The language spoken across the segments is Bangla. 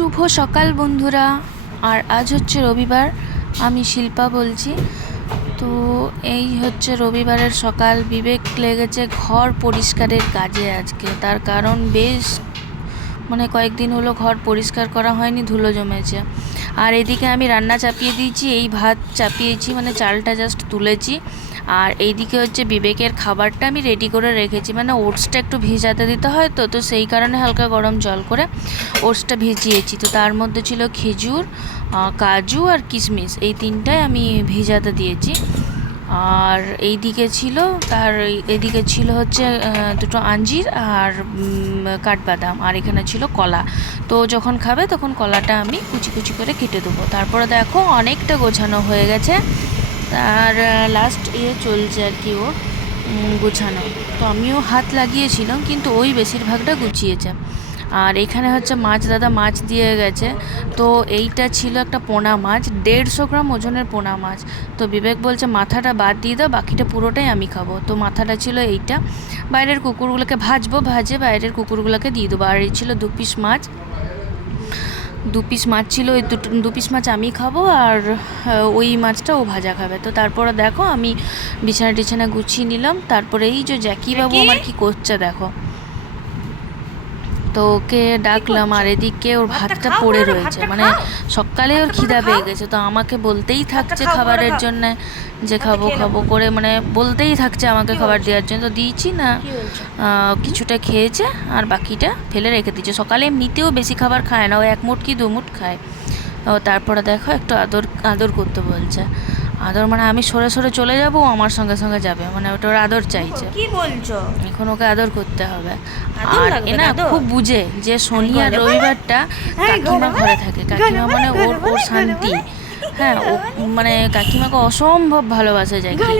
শুভ সকাল বন্ধুরা। আর আজ হচ্ছে রবিবার, আমি শিল্পা বলছি। তো এই হচ্ছে রবিবারের সকাল। বিবেক লেগেছে ঘর পরিষ্কারের কাজে আজকে। তার কারণ বেশ মানে কয়েকদিন হলো ঘর পরিষ্কার করা হয়নি, ধুলো জমেছে। আর এদিকে আমি রান্না চাপিয়ে দিয়েছি, এই ভাত চাপিয়েছি মানে চালটা জাস্ট তুলেছি। আর এইদিকে হচ্ছে বিবেকের খাবারটা আমি রেডি করে রেখেছি। মানে ওটসটা একটু ভিজাতে দিতে হয় তো তো সেই কারণে হালকা গরম জল করে ওটসটা ভিজিয়েছি। তো তার মধ্যে ছিল খেজুর কাজু আর কিশমিশ। এই তিনটাই আমি ভিজাতে দিয়েছি। আর এইদিকে ছিল তার এদিকে ছিল হচ্ছে দুটো আঞ্জির আর কাঠবাদাম। আর এখানে ছিল কলা। তো যখন খাবে তখন কলাটা আমি কুচি কুচি করে কেটে দেবো। তারপরে দেখো অনেকটা গোছানো হয়ে গেছে। আর লাস্ট ইয়ে চলছে আর কি ও গুছানো। তো আমিও হাত লাগিয়েছিলাম, কিন্তু ওই বেশিরভাগটা গুছিয়েছে। আর এখানে হচ্ছে মাছ, দাদা মাছ দিয়ে গেছে। তো এইটা ছিল একটা পোনা মাছ, দেড়শো গ্রাম ওজনের পোনা মাছ। তো বিবেক বলছে, মাথাটা বাদ দিয়ে দাও, বাকিটা পুরোটাই আমি খাব। তো মাথাটা ছিল এইটা। বাইরের কুকুরগুলোকে ভাজবো, ভাজে বাইরের কুকুরগুলোকে দিয়ে দেবো। আর এই ছিল দু পিস মাছ। দু পিস মাছ ছিল ওই দুটো দু পিস মাছ আমি খাব আর ওই মাছটা ও ভাজা খাবে। তো তারপরে দেখো আমি বিছানা টিছানা গুছিয়ে নিলাম। তারপরে এই যে জ্যাকি? বাবু আমার কি করছে দেখো। তো ওকে ডাকলাম আর এদিকে ওর ভাতটা পড়ে রয়েছে। মানে সকালে ওর খিদা পেয়ে গেছে তো আমাকে বলতেই থাকছে খাবারের। জন্য যে খাব খাব করে মানে বলতেই থাকছে আমাকে খাবার দেওয়ার জন্য। তো দিয়েছি না কিছুটা খেয়েছে আর বাকিটা ফেলে রেখে দিয়েছে। সকালে এমনিতেও বেশি খাবার খায় না ও এক মুঠ কি দু মুঠ খায়। ও তারপরে দেখো একটু আদর আদর করতে বলছে। আদর মানে আমি সরে সরে চলে যাব আমার সঙ্গে সঙ্গে যাবে মানে ওটা ওর আদর চাইছে। কি বলছো? এখন ওকে আদর করতে হবে। আদর আর লাগবে, না? খুব বুঝে যে শনি আর রবিবারটা কাকিমা ঘরে থাকে। কাকিমা মানে ওর ওর শান্তি। হ্যাঁ ও মানে কাকিমাকে অসম্ভব ভালোবাসে যায় কি।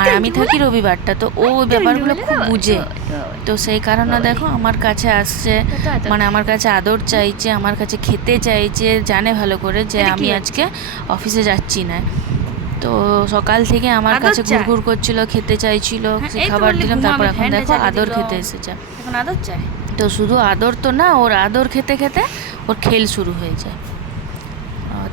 আর আমি থাকি রবিবারটা তো ও ওই ব্যাপারগুলো খুব বুঝে। তো সেই কারণে দেখো আমার কাছে আসছে মানে আমার কাছে আদর চাইছে আমার কাছে খেতে চাইছে জানে ভালো করে যে আমি আজকে অফিসে যাচ্ছি না। তো সকাল থেকে আমার কাছে? ঘুরঘুর করছিল খেতে চাইছিল হ্যাঁ, খাবার দিলাম তারপর এখন দেখো আদর খেতে এসেছে। এখন আদর চাই তো শুধু আদর তো না ওর আদর খেতে খেতে ওর খেল শুরু হয়ে যায়।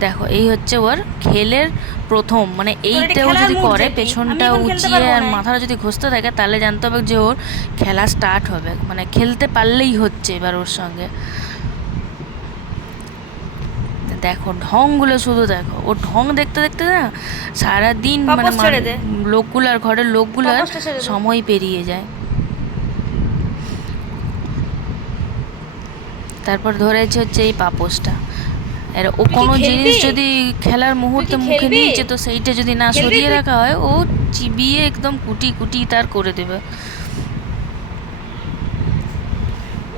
দেখো এই হচ্ছে ওর খেলের প্রথম মানে এইটাও যদি করে পেছনটা উঁচিয়ে আর মাথাটা যদি ঘষতে থাকে তাহলে জানতে হবে যে ওর খেলা স্টার্ট হবে। মানে খেলতে পারলেই হচ্ছে এবার ওর সঙ্গে। দেখো ঢংগুলো শুধু দেখো। ও ঢং দেখতে দেখতে না সারাদিন মানে লোকগুলার ঘরের লোকগুলার। সময় পেরিয়ে যায়। তারপর ধরেছে হচ্ছে এই পাপোশটা। এর ও কোনো জিনিস যদি খেলার মুহূর্তে মুখে নিয়েছে তো সেইটা যদি না সরিয়ে রাখা হয় ও চিবিয়ে একদম কুটি কুটি তার করে দেবে।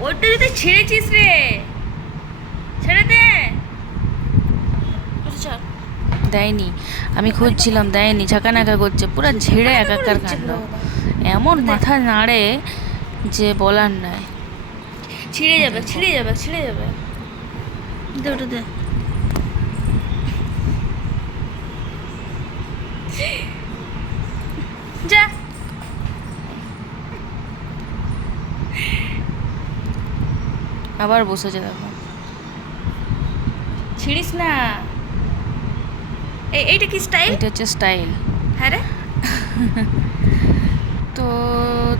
ওটা যদি ছেড়েছিস রে। ছেড়ে দে। দেয়নি। আমি খুঁজছিলাম দেয়নি। ঝাঁকা নাকা করছে। পুরো ঝেড়ে একাকার কাণ্ড। এমন মাথা নাড়ে যে বলার নাই ছিঁড়ে যাবে ছিঁড়ে যাবে ছিঁড়ে যাবে। দে ওটা দে। যা। আবার বসেছে দেখো। ছিড়িস না। এইটা কি স্টাইল এটা হচ্ছে স্টাইল হ্যাঁ রে। তো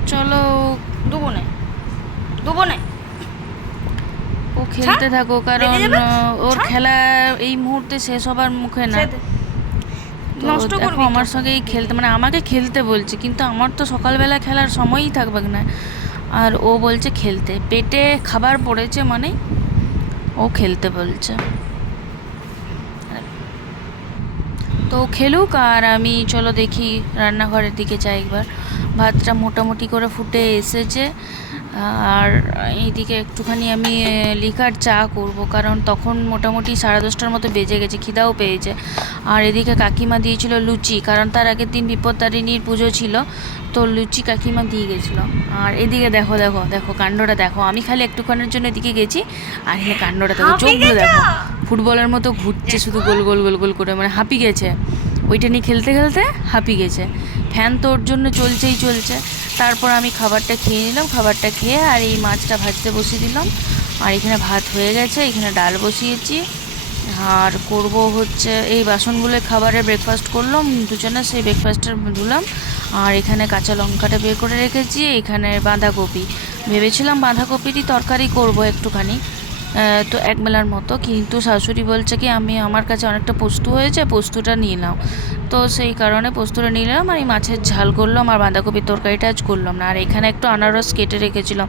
চলো দুবো না দুবো না ও খেলতে থাকো কারণ ওর। খেলা এই মুহূর্তে শেষ হবার মুখে না। নষ্ট করবি আমার তো। সঙ্গে এই খেলতে মানে আমাকে খেলতে বলছে কিন্তু আমার তো সকালবেলা খেলার সময়ই থাকবে না। আর ও বলছে খেলতে। পেটে খাবার পড়েছে মানে ও খেলতে বলছে। তো খেলুক আর আমি চলো দেখি রান্নাঘরের দিকে যাই একবার। ভাতটা মোটামুটি করে ফুটে এসেছে আর এইদিকে একটুখানি আমি লিকার চা করব কারণ তখন মোটামুটি সাড়ে দশটার মতো বেজে গেছে খিদাও পেয়েছে। আর এদিকে কাকিমা দিয়েছিল লুচি কারণ তার আগের দিন বিপত্তারিণীর পুজো ছিল তো লুচি কাকিমা দিয়ে গেছিল। আর এদিকে দেখো দেখো দেখো কাণ্ডটা দেখো। আমি খালি একটুখানের জন্য এদিকে গেছি আর এখানে কাণ্ডটা দেখো চোখগুলো দেখো। ফুটবলের মতো ঘুরছে শুধু গোল গোল গোল গোল করে মানে হাঁপি গেছে। ওইটা নিয়ে খেলতে খেলতে হাঁপি গেছে। ফ্যান তো ওর জন্য চলছেই, চলছে। তারপর আমি খাবারটা খেয়ে নিলাম, খাবারটা খেয়ে আর এই মাছটা ভাজতে বসিয়ে দিলাম। আর এখানে ভাত হয়ে গেছে, এখানে ডাল বসিয়েছি। আর করব হচ্ছে এই বাসনগুলো খাবারে ব্রেকফাস্ট করলাম, দুজনে সেই ব্রেকফাস্টের ধুলাম। আর এখানে কাঁচা লঙ্কাটা বের করে রেখেছি, এখানে বাঁধাকপি। ভেবেছিলাম বাঁধাকপিরই তরকারি করব একটুখানি তো এক বেলার মতো। কিন্তু শাশুড়ি বলছে কি, আমি, আমার কাছে অনেকটা পোস্ত হয়েছে, পোস্তটা নিয়ে নাও। তো সেই কারণে পোস্তটা নিলাম আর এই মাছের ঝাল করলাম আর বাঁধাকপির তরকারিটা আজ করলাম না। আর এখানে একটু আনারস কেটে রেখেছিলাম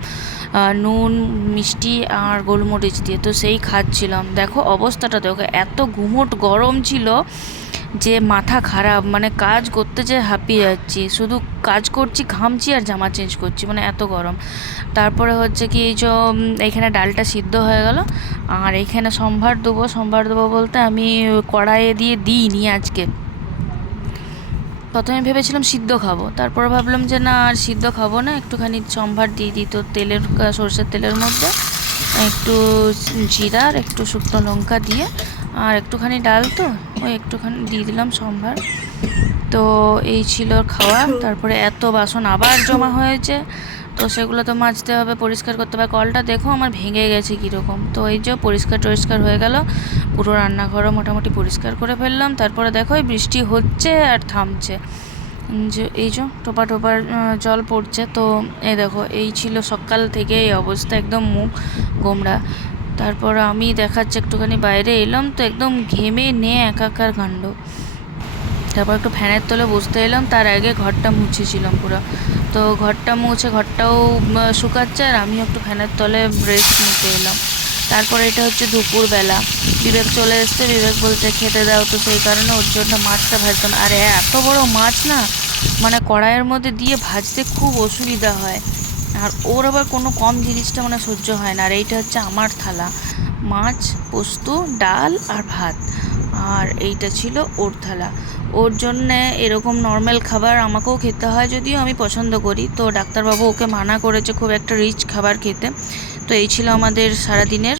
নুন, মিষ্টি আর গোলমরিচ দিয়ে। তো সেই খাচ্ছিলাম। দেখো অবস্থাটা দেখো, এত ঘুমট গরম ছিল যে মাথা খারাপ মানে কাজ করতে যে হাঁপিয়ে যাচ্ছি, শুধু কাজ করছি, ঘামছি আর জামা চেঞ্জ করছি মানে এত গরম। তারপরে হচ্ছে কি এই যে এইখানে ডালটা সিদ্ধ হয়ে গেল। আর এইখানে সম্ভার দেবো সম্ভার দেবো বলতে আমি কড়াইয়ে দিয়ে দিইনি আজকে। প্রথমে ভেবেছিলাম সিদ্ধ খাব, তারপর ভাবলাম যে না, আর সিদ্ধ খাব না, একটুখানি সম্ভার দিয়ে দিই তো তেলের সর্ষের তেলের মধ্যে। একটু জিরা আর একটু শুকনো লঙ্কা দিয়ে, আর একটুখানি ডাল তো ওই একটুখানি দিয়ে দিলাম সম্ভার। তো এই ছিল খাওয়া। তারপরে এত বাসন আবার জমা হয়েছে। তো সেগুলো তো মাজতে হবে, পরিষ্কার করতে হবে। কলটা দেখো আমার ভেঙে গেছে কীরকম। তো এই যে পরিষ্কার টরিষ্কার হয়ে গেল। পুরো রান্নাঘরও মোটামুটি পরিষ্কার করে ফেললাম। তারপরে দেখো বৃষ্টি হচ্ছে আর থামছে। যে এই যে টোপা টোপার জল পড়ছে। তো এই দেখো, এই ছিল সকাল থেকে এই অবস্থা, একদম মুখ গোমড়া। তারপর আমি দেখাচ্ছি একটুখানি বাইরে এলাম, তো একদম ঘেমে নে একাকার কাণ্ড। তারপর একটু ফ্যানের তলে বসতে এলাম, তার আগে ঘরটা মুছেছিলাম পুরো। তো ঘরটা মুছে, ঘরটাও শুকাচ্ছে আর আমিও একটু ফ্যানের তলে রেস্ট নিতে এলাম। তারপরে এটা হচ্ছে দুপুরবেলা। বিবেক চলে এসছে, বিবেক বলছে, খেতে দাও তো সেই কারণে ওর জন্য মাছটা ভাজতাম আর এত বড় মাছ না মানে কড়াইয়ের মধ্যে দিয়ে ভাজতে খুব অসুবিধা হয়। আর ওর আবার কোনো কম জিনিসটা মানে সহ্য হয় না। আর এইটা হচ্ছে আমার থালা। মাছ, পোস্ত, ডাল আর ভাত। আর এইটা ছিল ওর থালা। ওর জন্যে এরকম নর্মাল খাবার আমাকেও খেতে হয় যদিও আমি পছন্দ করি। তো ডাক্তারবাবু ওকে মানা করেছে খুব একটা রিচ খাবার খেতে। তো এই ছিল আমাদের সারাদিনের